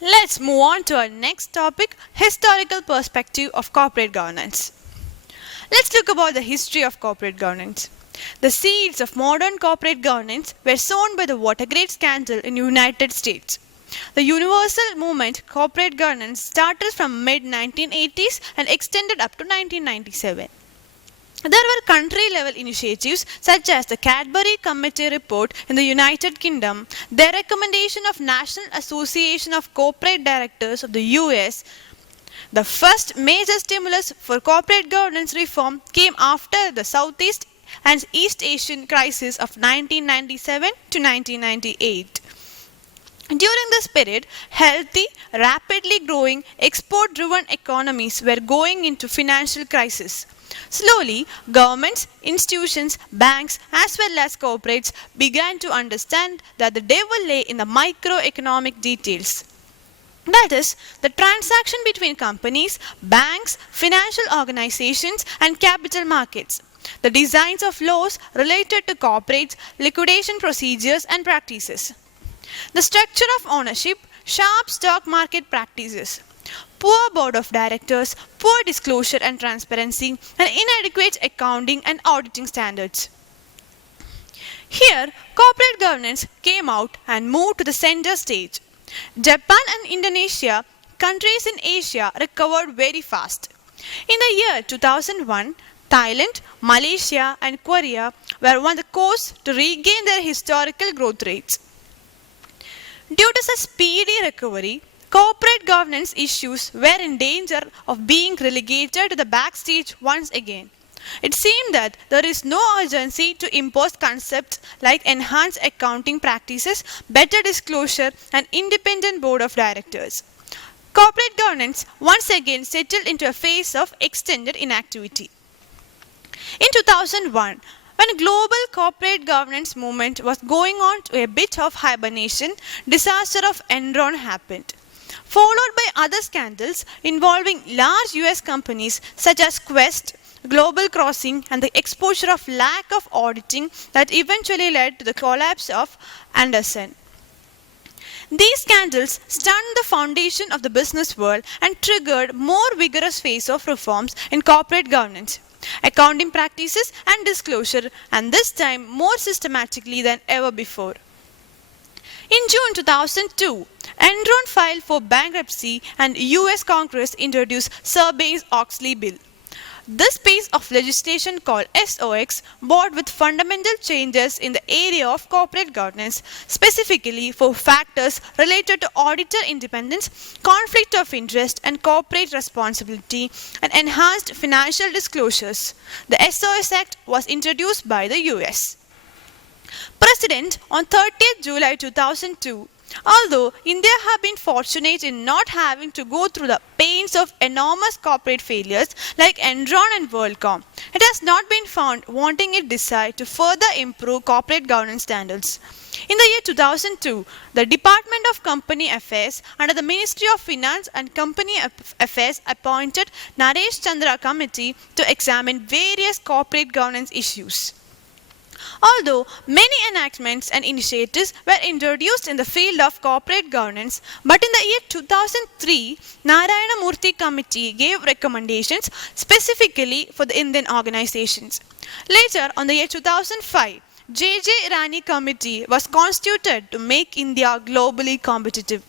Let's move on to our next topic, historical perspective of corporate governance. Let's look about the history of corporate governance. The seeds of modern corporate governance were sown by the Watergate scandal in the United States. The universal movement corporate governance started from mid-1980s and extended up to 1997. There were country-level initiatives such as the Cadbury Committee report in the United Kingdom, the recommendation of National Association of Corporate Directors of the US. The first major stimulus for corporate governance reform came after the Southeast and East Asian crisis of 1997 to 1998. During this period, healthy, rapidly growing, export-driven economies were going into financial crisis. Slowly, governments, institutions, banks, as well as corporates began to understand that the devil lay in the microeconomic details. That is, the transaction between companies, banks, financial organizations, and capital markets. The designs of laws related to corporates, liquidation procedures, and practices. The structure of ownership, sharp stock market practices, poor board of directors, poor disclosure and transparency, and inadequate accounting and auditing standards. Here, corporate governance came out and moved to the center stage. Japan and Indonesia, countries in Asia, recovered very fast. In the year 2001, Thailand, Malaysia, and Korea were on the course to regain their historical growth rates. Due to such speedy recovery, corporate governance issues were in danger of being relegated to the backstage once again. It seemed that there is no urgency to impose concepts like enhanced accounting practices, better disclosure, and independent board of directors. Corporate governance once again settled into a phase of extended inactivity. In 2001, when global corporate governance movement was going on to a bit of hibernation, disaster of Enron happened, followed by other scandals involving large US companies such as Quest, Global Crossing, and the exposure of lack of auditing that eventually led to the collapse of Andersen. These scandals stunned the foundation of the business world and triggered more vigorous phase of reforms in corporate governance, accounting practices and disclosure, and this time more systematically than ever before. In June 2002, Enron filed for bankruptcy and US Congress introduced Sarbanes-Oxley Bill. This piece of legislation called SOX brought with fundamental changes in the area of corporate governance, specifically for factors related to auditor independence, conflict of interest, and corporate responsibility, and enhanced financial disclosures. The SOX Act was introduced by the US President on 30th July 2002. Although India have been fortunate in not having to go through the pains of enormous corporate failures like Enron and WorldCom, it has not been found wanting its desire to further improve corporate governance standards. In the year 2002, the Department of Company Affairs under the Ministry of Finance and Company Affairs appointed Naresh Chandra Committee to examine various corporate governance issues. Although many enactments and initiatives were introduced in the field of corporate governance, but in the year 2003, Narayana Murthy Committee gave recommendations specifically for the Indian organizations. Later, on the year 2005, J.J. Irani Committee was constituted to make India globally competitive.